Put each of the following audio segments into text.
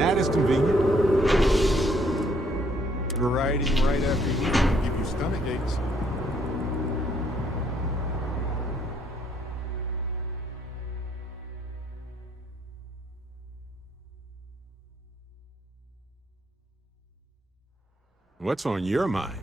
That is convenient. Riding right after you will give you stomach aches. What's on your mind?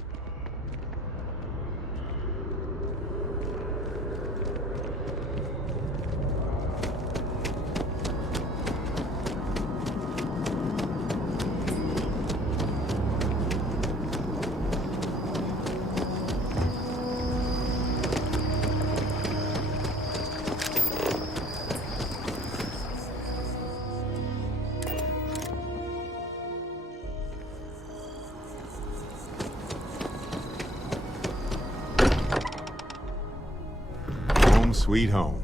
Home sweet home.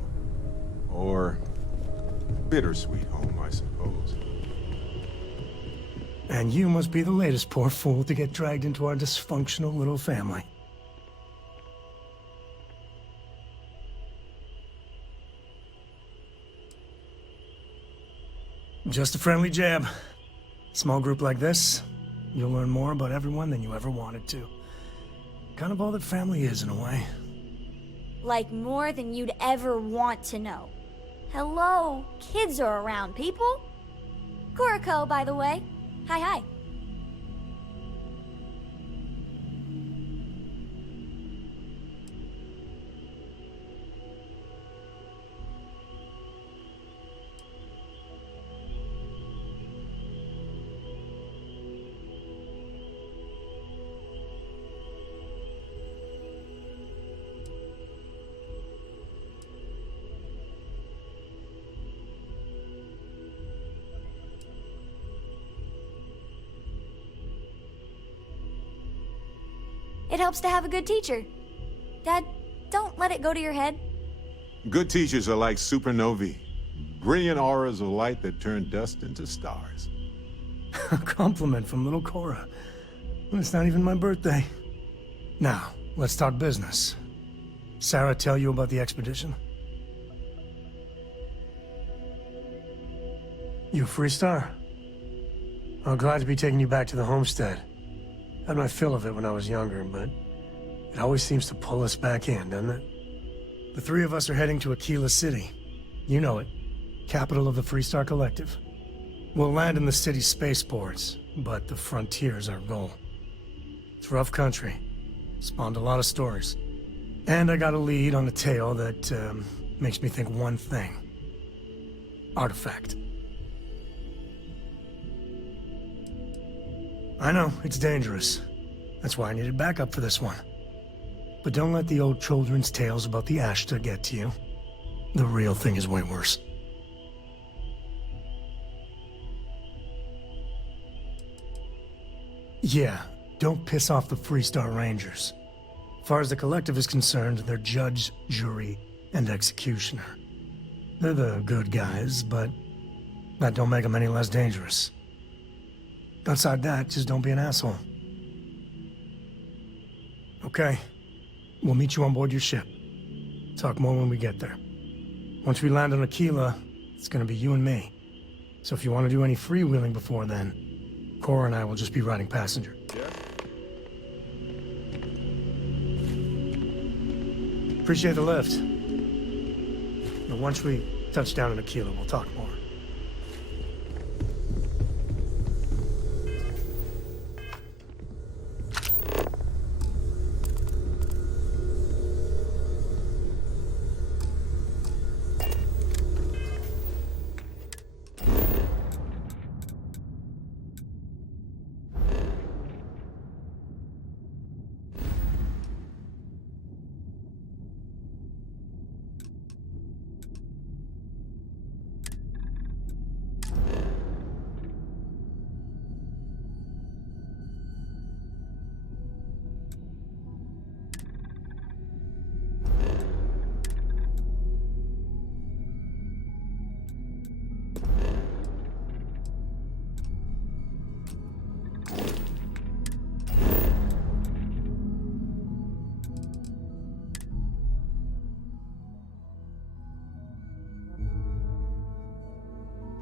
Or bittersweet home, I suppose. And you must be the latest poor fool to get dragged into our dysfunctional little family. Just a friendly jab. Small group like this, you'll learn more about everyone than you ever wanted to. Kind of all that family is, in a way. Like more than you'd ever want to know. Hello, kids are around, people. Kuriko, by the way. Hi, hi. It helps to have a good teacher. Dad, don't let it go to your head. Good teachers are like supernovae. Brilliant auras of light that turn dust into stars. A compliment from little Cora. It's not even my birthday. Now, let's talk business. Sarah tell you about the expedition? You a Freestar? I'm glad to be taking you back to the homestead. Had my fill of it when I was younger, but it always seems to pull us back in, doesn't it? The three of us are heading to Aquila City. You know it. Capital of the Freestar Collective. We'll land in the city's spaceports, but the frontier's our goal. It's rough country. Spawned a lot of stories. And I got a lead on a tale that makes me think one thing. Artifact. I know, it's dangerous. That's why I needed backup for this one. But don't let the old children's tales about the Ashta get to you. The real thing is way worse. Yeah, don't piss off the Freestar Rangers. As far as the Collective is concerned, they're judge, jury, and executioner. They're the good guys, but that don't make them any less dangerous. Outside that, just don't be an asshole. Okay. We'll meet you on board your ship. Talk more when we get there. Once we land on Aquila, it's gonna be you and me. So if you want to do any freewheeling before then, Cora and I will just be riding passenger. Appreciate the lift. And once we touch down in Aquila, we'll talk more.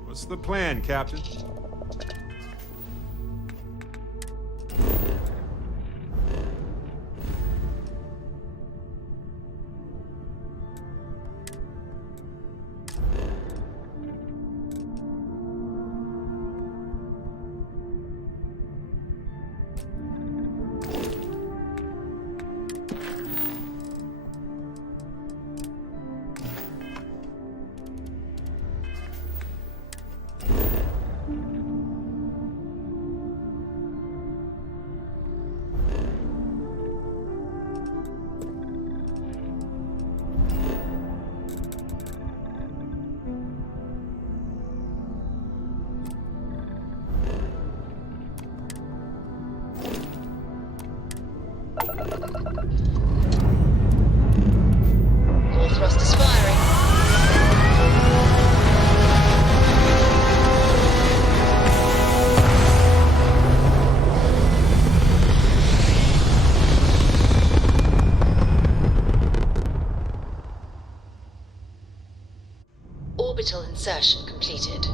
What's the plan, Captain? completed.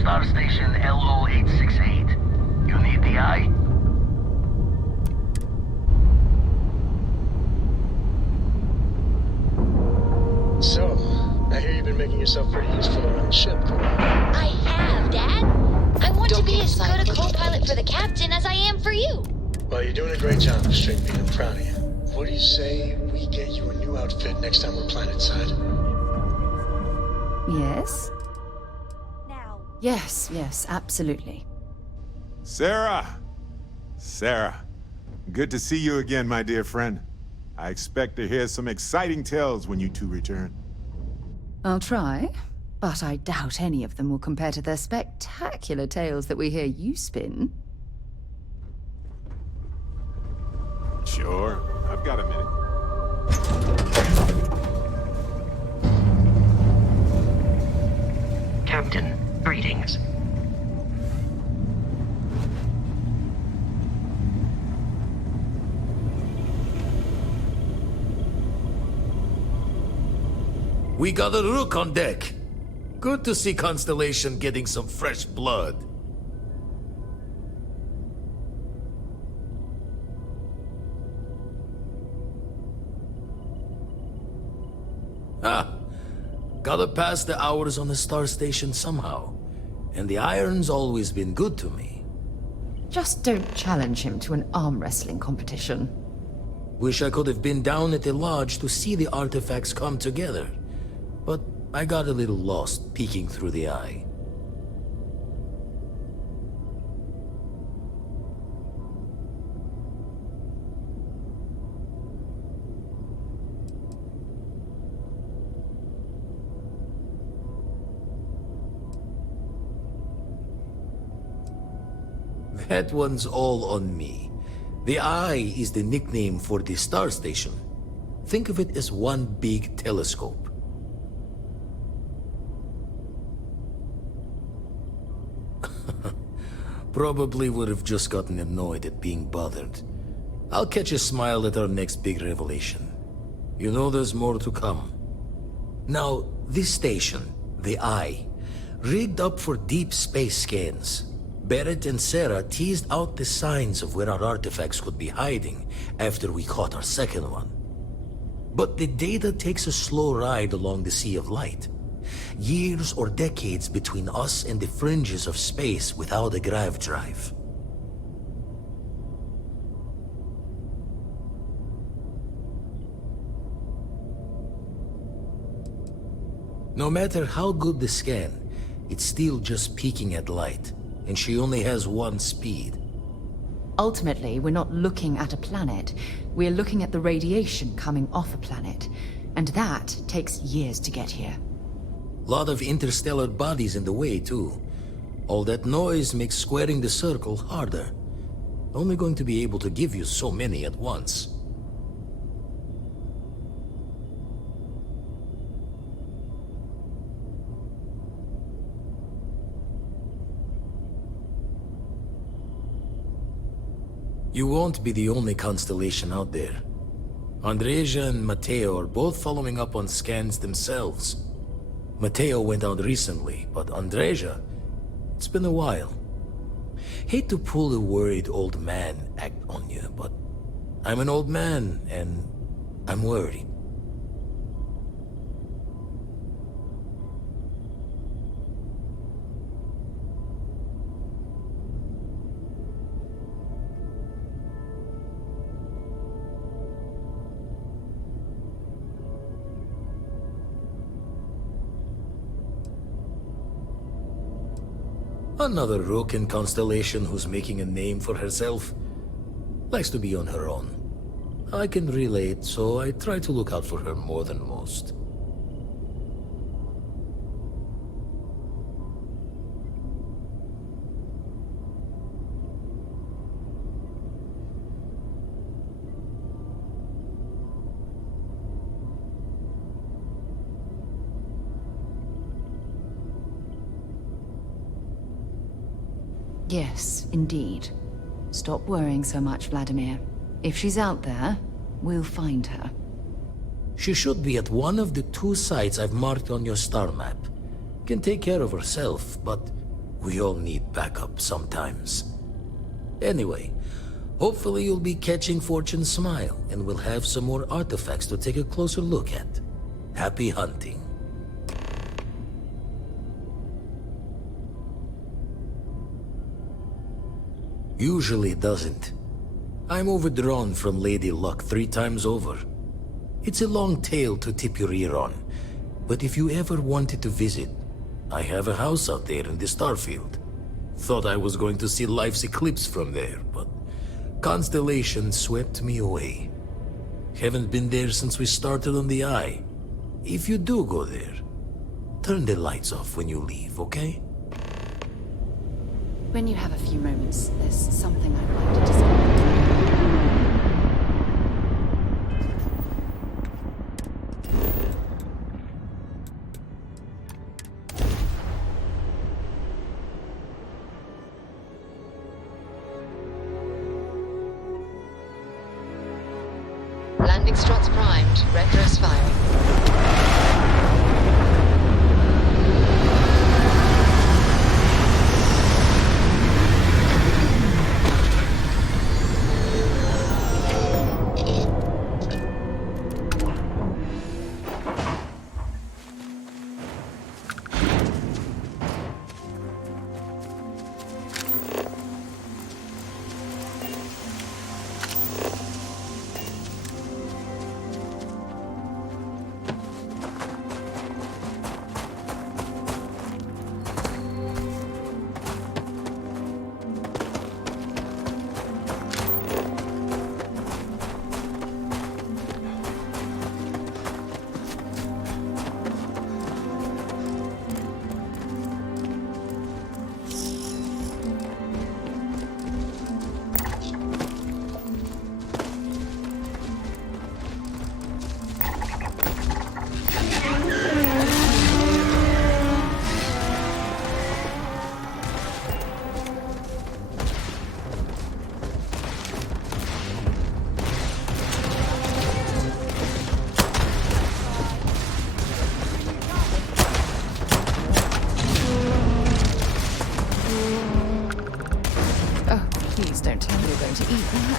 Star Station LO868. You need the eye? So, I hear you've been making yourself pretty useful around the ship. I have, Dad. I want to be Docking as site good a co-pilot indicated. for the captain as I am for you. Well, you're doing a great job, Straight. I'm proud of you. What do you say we get you a new outfit next time we're planetside? Yes? Now, Yes, absolutely. Sarah! Sarah, good to see you again, my dear friend. I expect to hear some exciting tales when you two return. I'll try, but I doubt any of them will compare to the spectacular tales that we hear you spin. Sure, I've got a minute. Captain, greetings. We got a rook on deck. Good to see Constellation getting some fresh blood. Ah, gotta pass the hours on the Star Station somehow. And the iron's always been good to me. Just don't challenge him to an arm wrestling competition. Wish I could have been down at the lodge to see the artifacts come together. But I got a little lost peeking through the eye. That one's all on me. The eye is the nickname for the Star Station. Think of it as one big telescope. Probably would have just gotten annoyed at being bothered. I'll catch a smile at our next big revelation. You know there's more to come. Now, this station, the Eye, rigged up for deep space scans. Barrett and Sarah teased out the signs of where our artifacts could be hiding after we caught our second one. But the data takes a slow ride along the Sea of Light. Years or decades between us and the fringes of space without a grav drive. No matter how good the scan, it's still just peeking at light, and she only has one speed. Ultimately, we're not looking at a planet. We're looking at the radiation coming off a planet. And that takes years to get here. Lot of interstellar bodies in the way, too. All that noise makes squaring the circle harder. Only going to be able to give you so many at once. You won't be the only constellation out there. Andreja and Matteo are both following up on scans themselves. Matteo went out recently, but Andreja, it's been a while. Hate to pull a worried old man act on you, but I'm an old man, and I'm worried. Another rook in Constellation who's making a name for herself. Likes to be on her own. I can relate, so I try to look out for her more than most. Yes, indeed. Stop worrying so much, Vladimir. If she's out there, we'll find her. She should be at one of the 2 sites I've marked on your star map. Can take care of herself, but we all need backup sometimes. Anyway, hopefully you'll be catching Fortune's smile, and we'll have some more artifacts to take a closer look at. Happy hunting. Usually doesn't. I'm overdrawn from Lady Luck 3 times over. It's a long tale to tip your ear on, but if you ever wanted to visit, I have a house out there in the Starfield. Thought I was going to see life's eclipse from there, but Constellation swept me away. Haven't been there since we started on the Eye. If you do go there, turn the lights off when you leave, okay? When you have a few moments, there's something I'd like to discuss. Landing struts primed. Retros firing. Oh, please don't tell me you're going to eat that.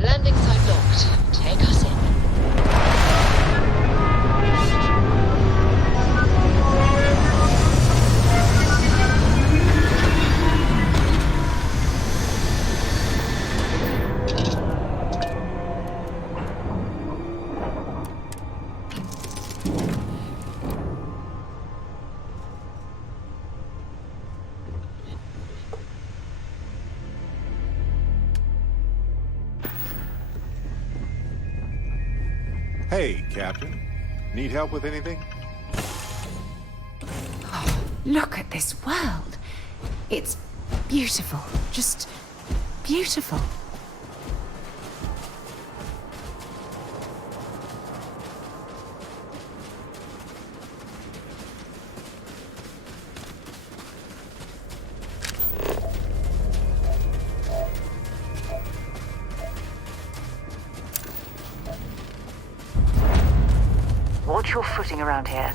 Landing site locked. Take us in. Hey, Captain. Need help with anything? Look at this world. It's beautiful. Just beautiful. Watch your footing around here.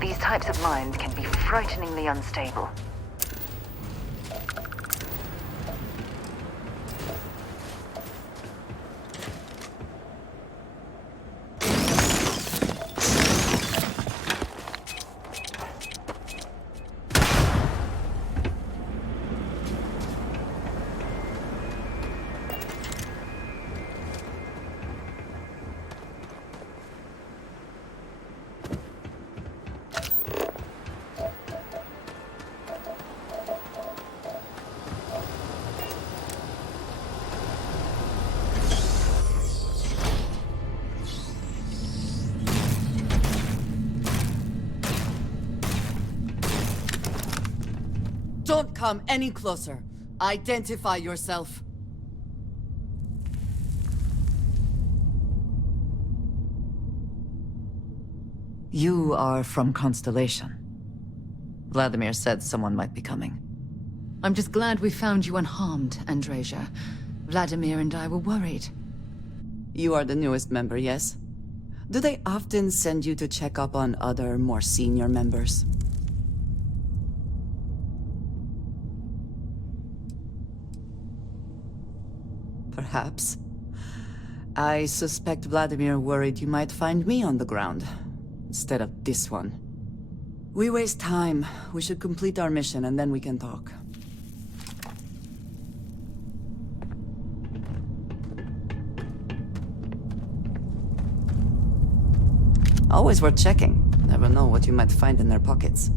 These types of mines can be frighteningly unstable. Don't come any closer. Identify yourself. You are from Constellation. Vladimir said someone might be coming. I'm just glad we found you unharmed, Andreja. Vladimir and I were worried. You are the newest member, yes? Do they often send you to check up on other, more senior members? Perhaps. I suspect Vladimir worried you might find me on the ground, instead of this one. We waste time. We should complete our mission and then we can talk. Always worth checking. Never know what you might find in their pockets.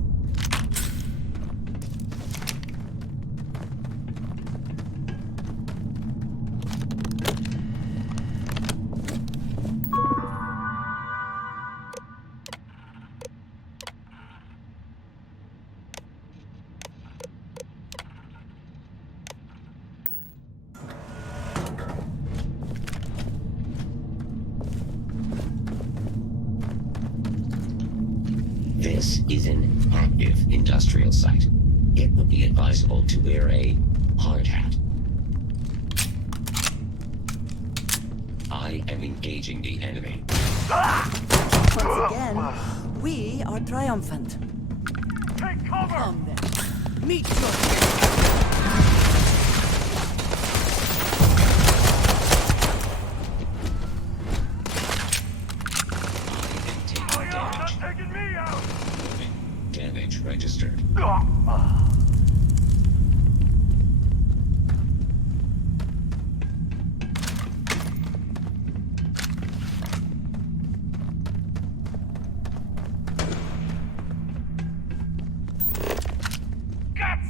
This is an active industrial site. It would be advisable to wear a hard hat. I am engaging the enemy. Once again, we are triumphant. Take cover! Come then. Meet your... Taking me out! Damage registered. Got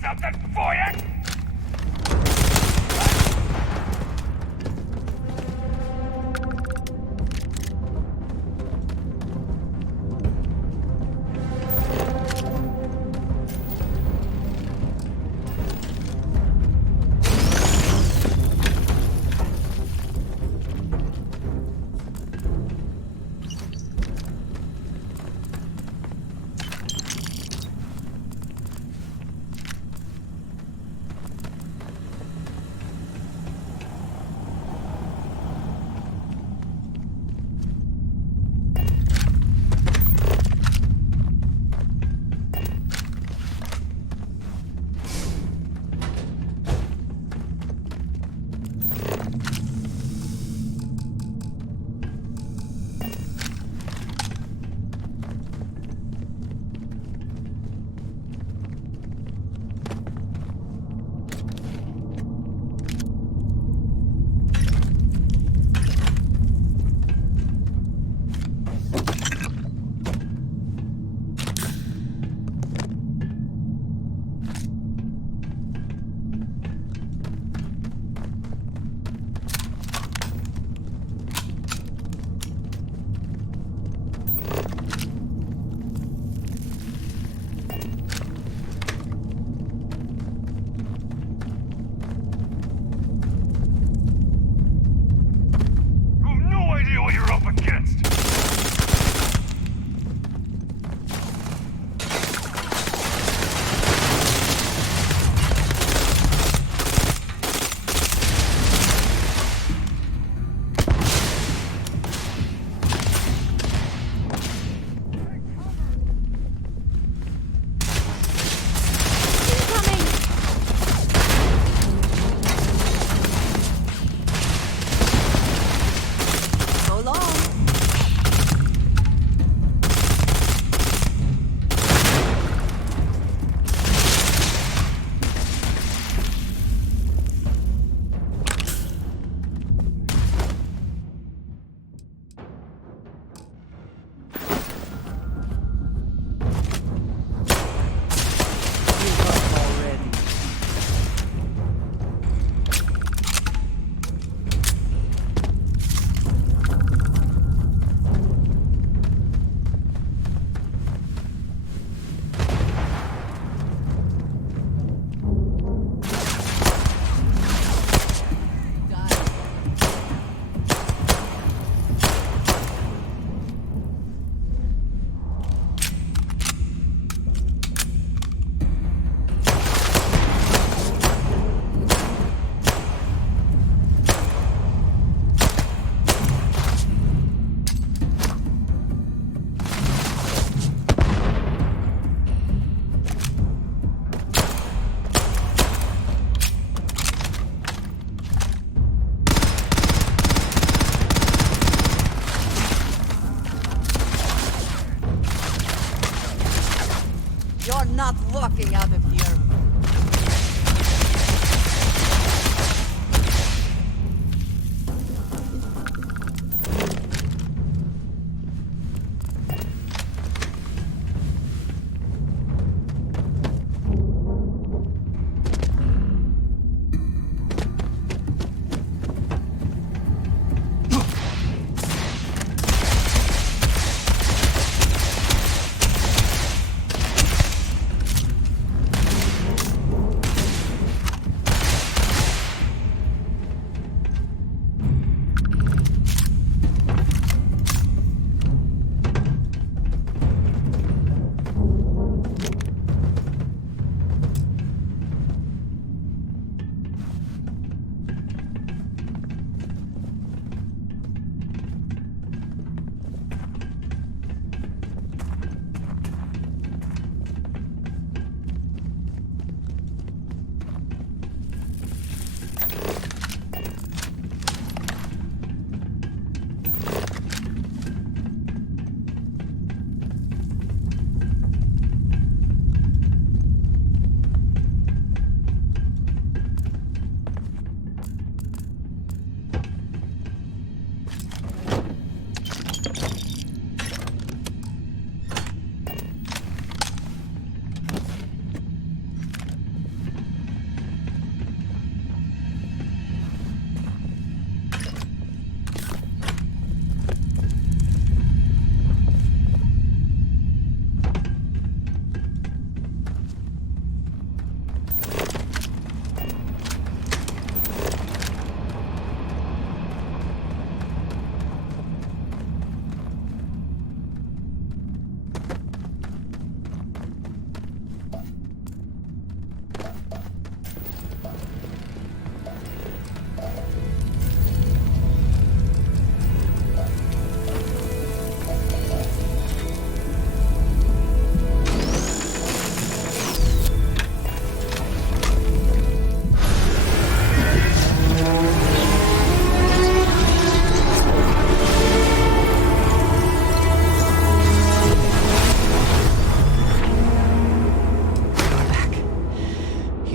something for you!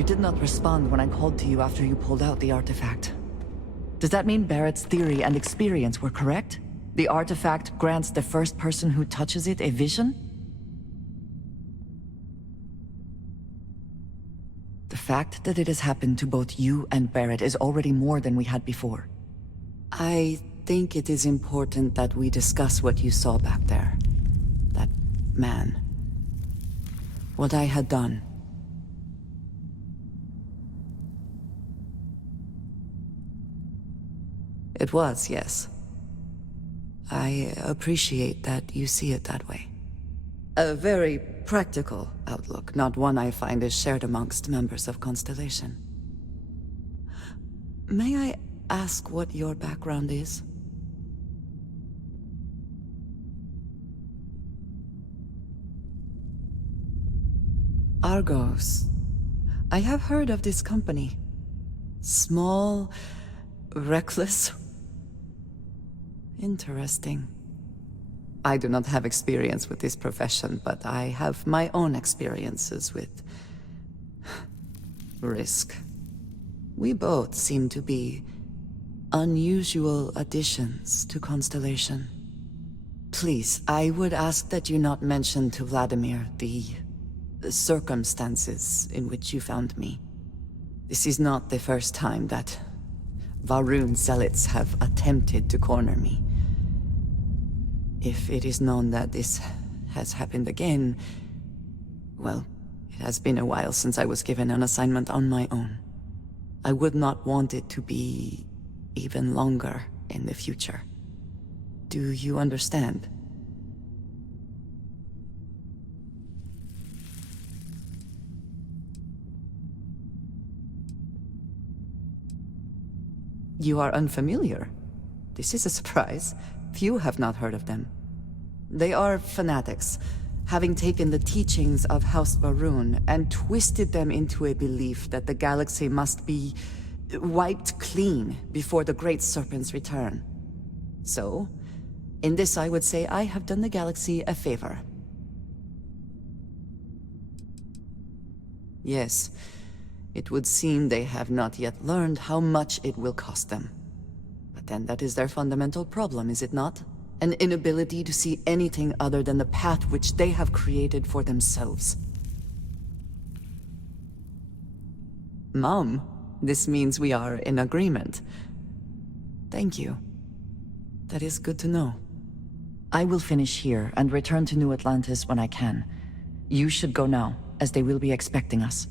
You did not respond when I called to you after you pulled out the artifact. Does that mean Barrett's theory and experience were correct? The artifact grants the first person who touches it a vision? The fact that it has happened to both you and Barrett is already more than we had before. I think it is important that we discuss what you saw back there. That man. What I had done. It was, yes. I appreciate that you see it that way. A very practical outlook, not one I find is shared amongst members of Constellation. May I ask what your background is? Argos. I have heard of this company. Small, reckless. Interesting. I do not have experience with this profession, but I have my own experiences with risk. We both seem to be unusual additions to Constellation. Please, I would ask that you not mention to Vladimir the circumstances in which you found me. This is not the first time that Varun zealots have attempted to corner me. If it is known that this has happened again, well, it has been a while since I was given an assignment on my own. I would not want it to be even longer in the future. Do you understand? You are unfamiliar. This is a surprise. Few have not heard of them. They are fanatics, having taken the teachings of House Varun and twisted them into a belief that the galaxy must be wiped clean before the Great Serpent's return. So, in this I would say I have done the galaxy a favor. Yes, it would seem they have not yet learned how much it will cost them. But then that is their fundamental problem, is it not? An inability to see anything other than the path which they have created for themselves. Mom, this means we are in agreement. Thank you. That is good to know. I will finish here and return to New Atlantis when I can. You should go now, as they will be expecting us.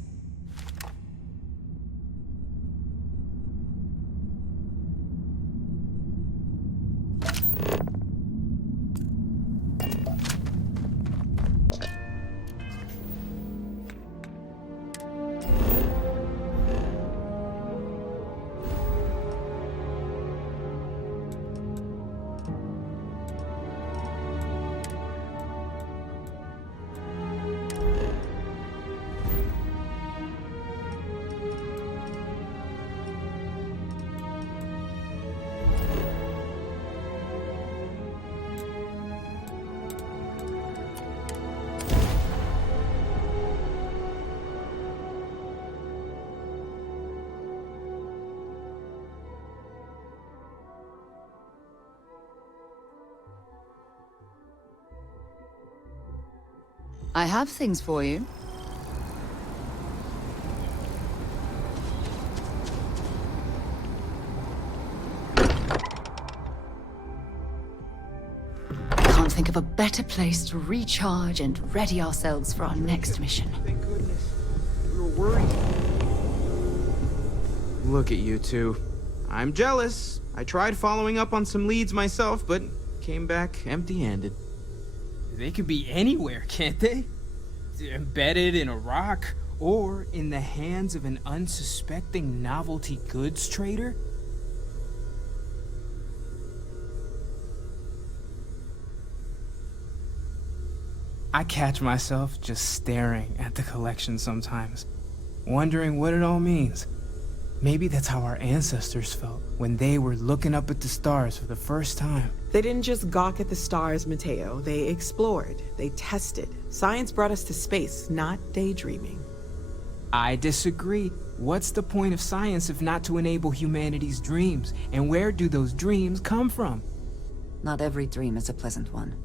I have things for you. Can't think of a better place to recharge and ready ourselves for our next mission. Thank goodness. We were worried. Look at you two. I'm jealous. I tried following up on some leads myself, but came back empty-handed. They could be anywhere, can't they? Embedded in a rock, or in the hands of an unsuspecting novelty goods trader? I catch myself just staring at the collection sometimes, wondering what it all means. Maybe that's how our ancestors felt when they were looking up at the stars for the first time. They didn't just gawk at the stars, Mateo. They explored. They tested. Science brought us to space, not daydreaming. I disagree. What's the point of science if not to enable humanity's dreams? And where do those dreams come from? Not every dream is a pleasant one.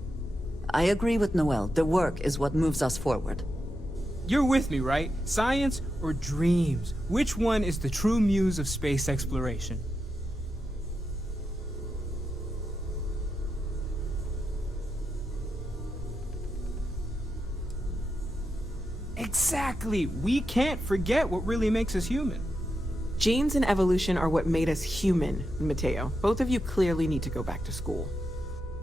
I agree with Noel. The work is what moves us forward. You're with me, right? Science or dreams? Which one is the true muse of space exploration? Exactly! We can't forget what really makes us human. Genes and evolution are what made us human, Mateo. Both of you clearly need to go back to school.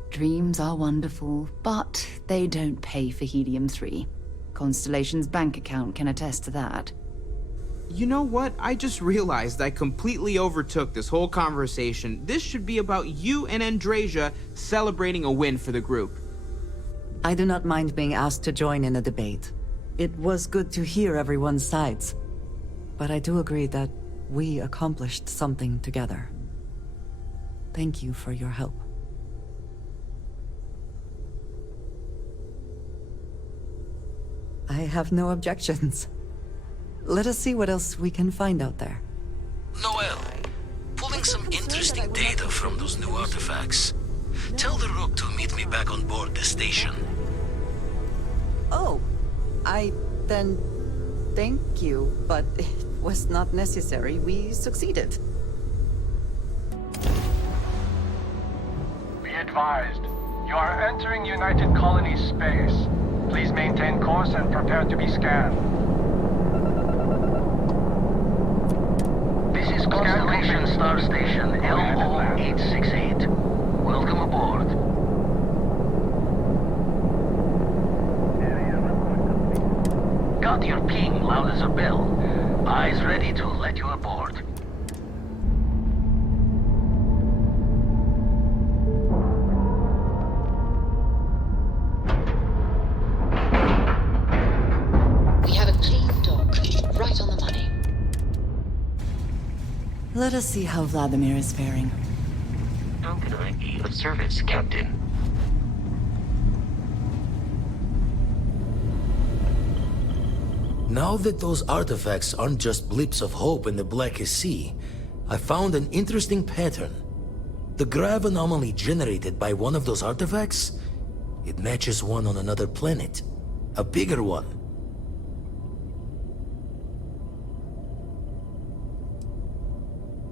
Dreams are wonderful, but they don't pay for helium-3. Constellation's bank account can attest to that. You know what? I just realized I completely overtook this whole conversation. This should be about you and Andrasia celebrating a win for the group. I do not mind being asked to join in a debate. It was good to hear everyone's sides. But I do agree that we accomplished something together. Thank you for your help. I have no objections. Let us see what else we can find out there. Noel, pulling some interesting data from those new artifacts. Tell the Rook to meet me back on board the station. Oh, then thank you, but it was not necessary. We succeeded. Be advised, you are entering United Colony space. Please maintain course and prepare to be scanned. This is Constellation Star Station LO868. Welcome aboard. Got your ping loud as a bell. Eyes ready to let you aboard. We have a clean dock, right on the money. Let us see how Vladimir is faring. How can I be of service, Captain? Now that those artifacts aren't just blips of hope in the Blackest Sea, I found an interesting pattern. The grav anomaly generated by one of those artifacts, it matches one on another planet. A bigger one.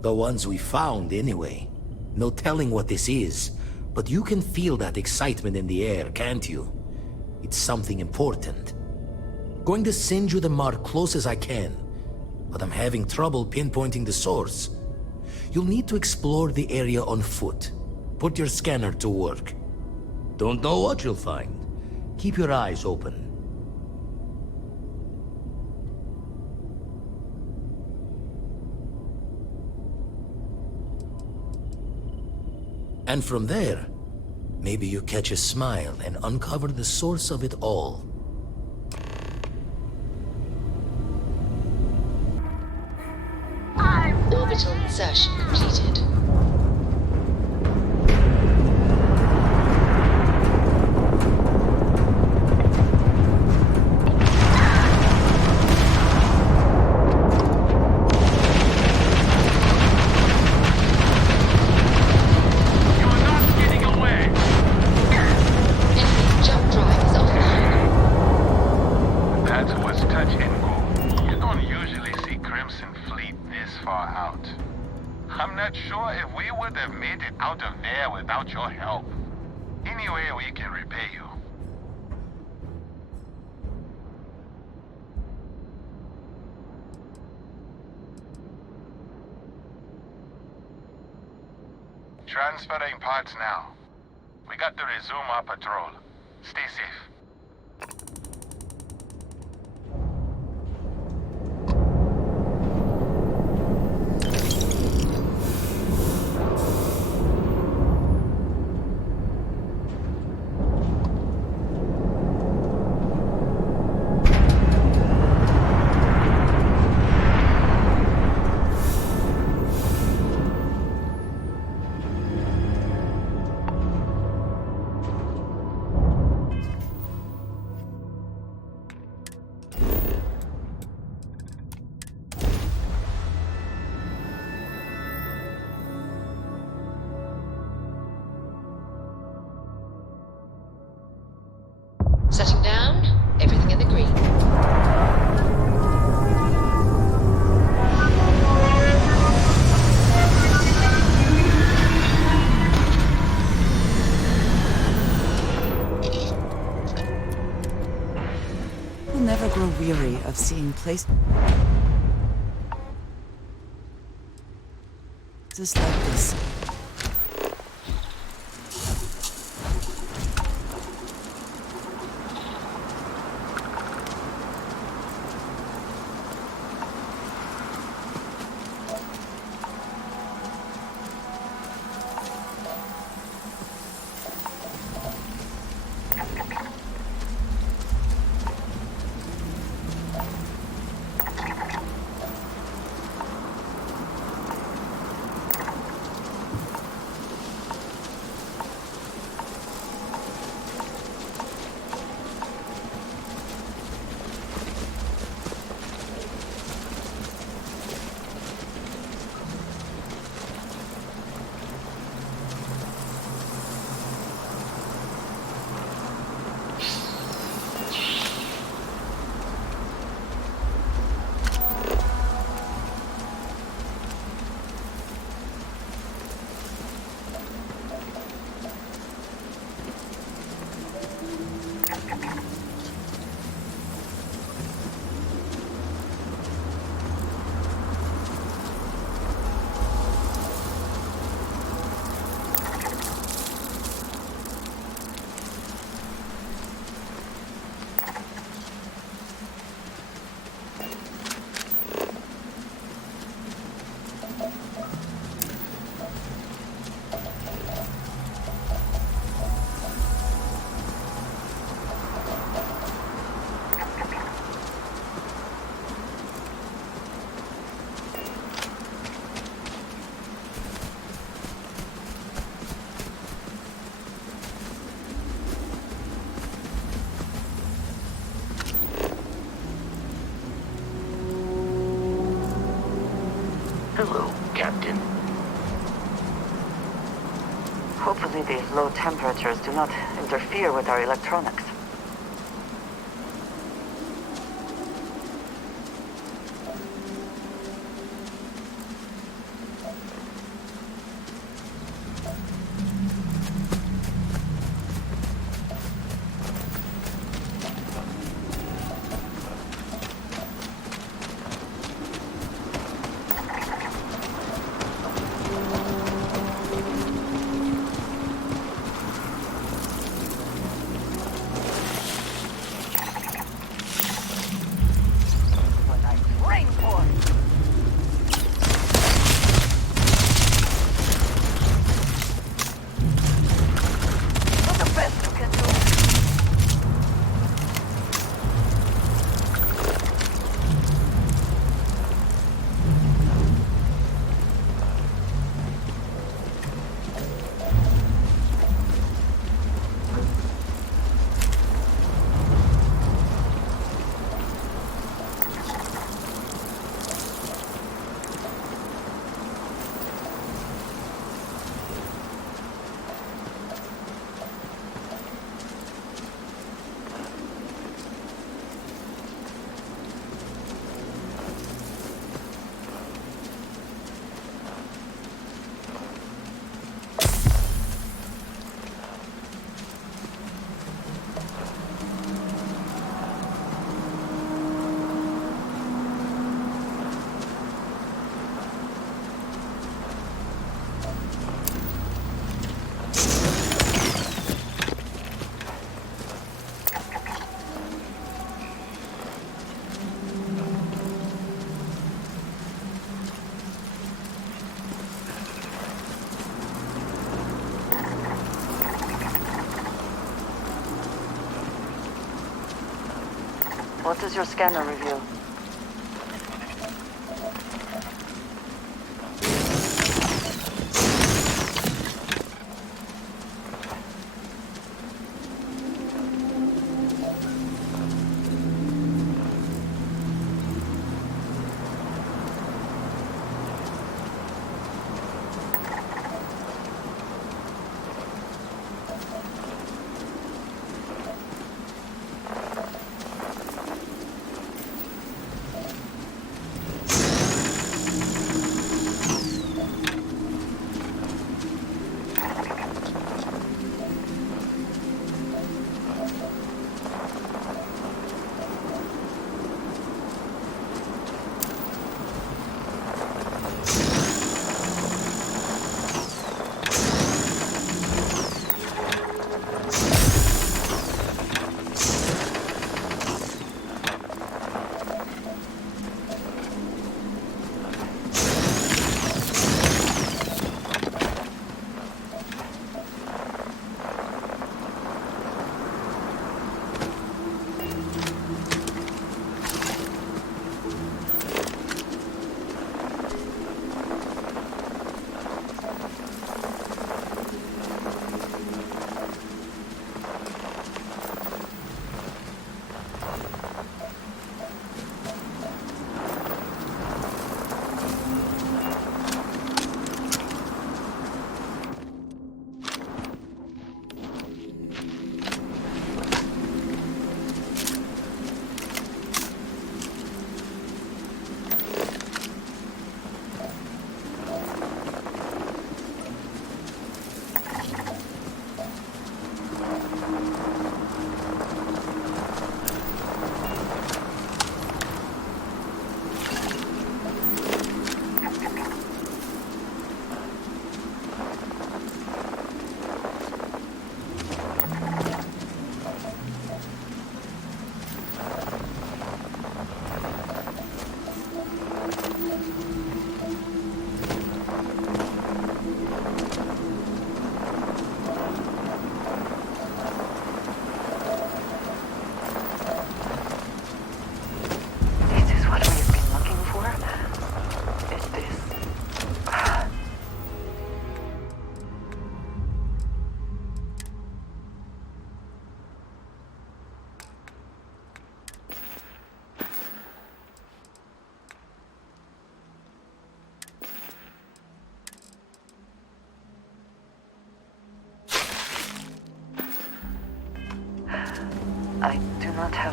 The ones we found, anyway. No telling what this is, but you can feel that excitement in the air, can't you? It's something important. Going to send you the mark close as I can, but I'm having trouble pinpointing the source. You'll need to explore the area on foot. Put your scanner to work. Don't know what you'll find. Keep your eyes open. And from there, maybe you catch a smile and uncover the source of it all. Orbital insertion completed. Transferring parts now. We got to resume our patrol. Stay safe. setting down. Everything in the green. We'll never grow weary of seeing places like this. Hello, Captain. Hopefully these low temperatures do not interfere with our electronics. What does your scanner reveal?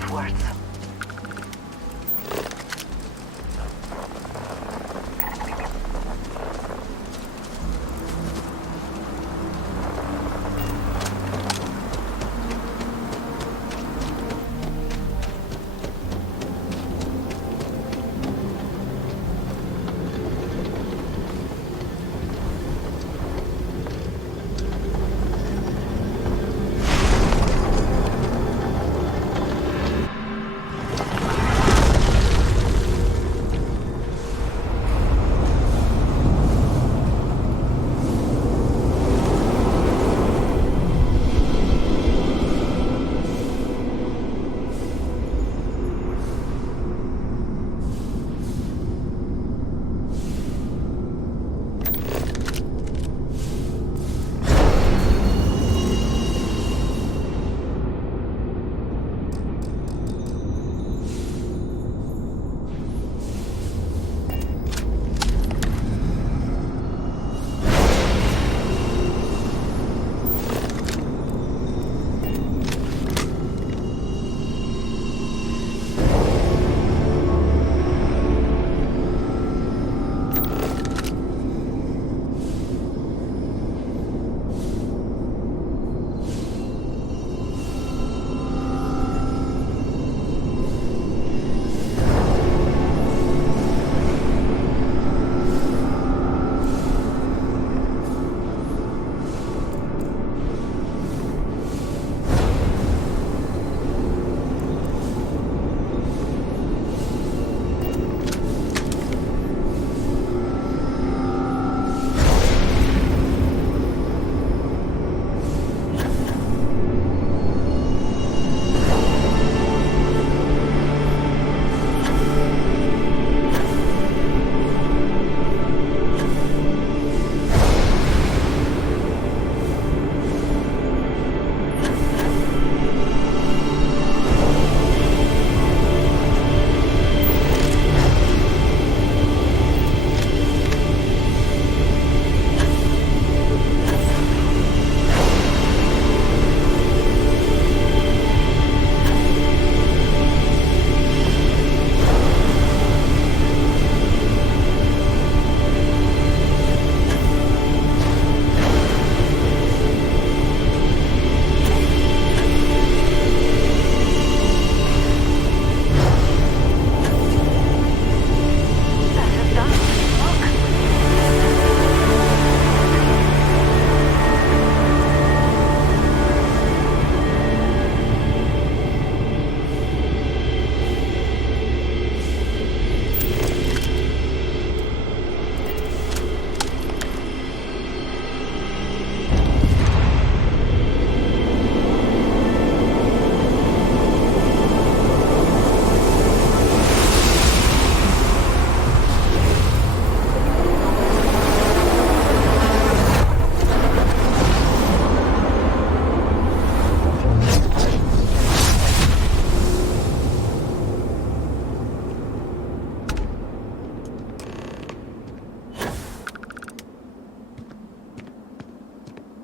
of words.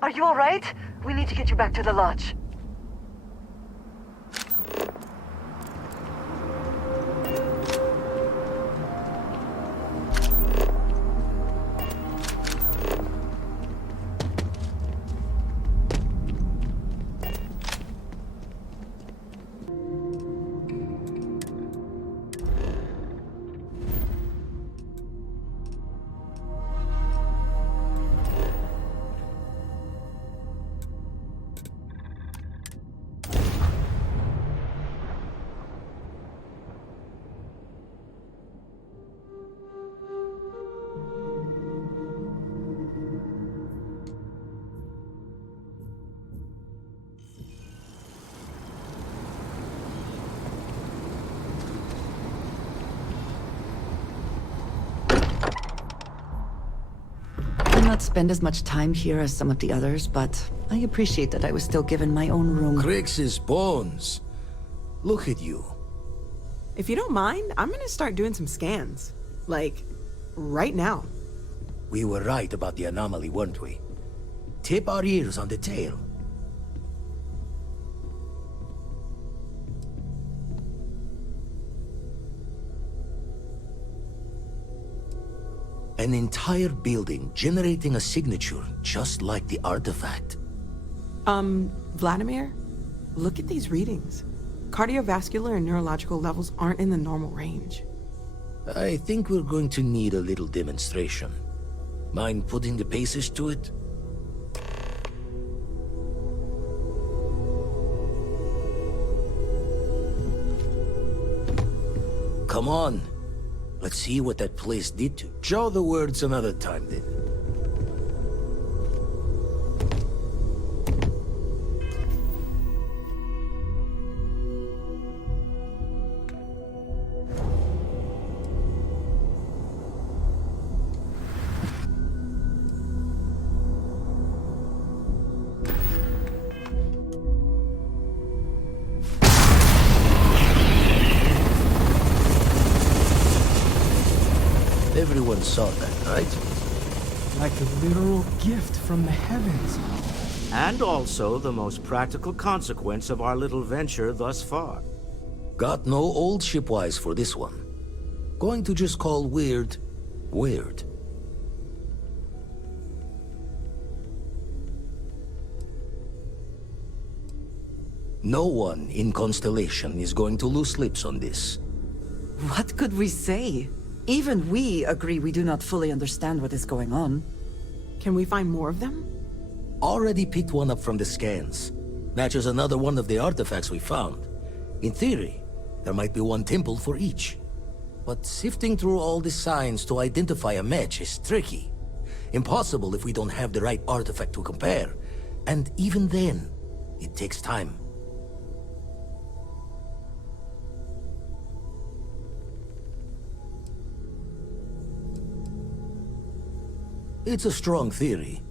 Are you alright? We need to get you back to the lodge. Not spend as much time here as some of the others, but I appreciate that I was still given my own room. Crix's bones. Look at you. If you don't mind, I'm gonna start doing some scans. Like, right now. We were right about the anomaly, weren't we? Tip our ears on the tail. An entire building generating a signature just like the artifact. Vladimir, look at these readings. Cardiovascular and neurological levels aren't in the normal range. I think we're going to need a little demonstration. Mind putting the paces to it? Come on. Let's see what that place did to. Show the words another time, then. Everyone saw that, right? Like a literal gift from the heavens. And also the most practical consequence of our little venture thus far. Got no old shipwise for this one. Going to just call weird, weird. No one in Constellation is going to lose slips on this. What could we say? Even we agree we do not fully understand what is going on. Can we find more of them? Already picked one up from the scans. Matches another one of the artifacts we found. In theory, there might be one temple for each. But sifting through all the signs to identify a match is tricky. Impossible if we don't have the right artifact to compare. And even then, it takes time. It's a strong theory.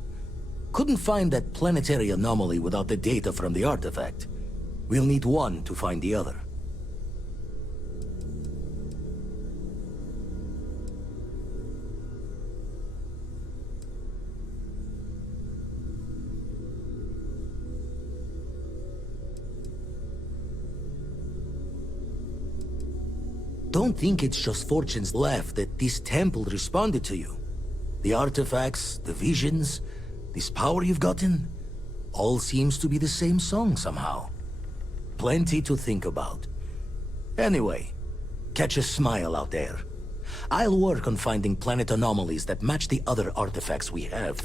Couldn't find that planetary anomaly without the data from the artifact. We'll need one to find the other. Don't think it's just Fortune's laugh that this temple responded to you. The artifacts, the visions, this power you've gotten, all seems to be the same song somehow. Plenty to think about. Anyway, catch a smile out there. I'll work on finding planet anomalies that match the other artifacts we have.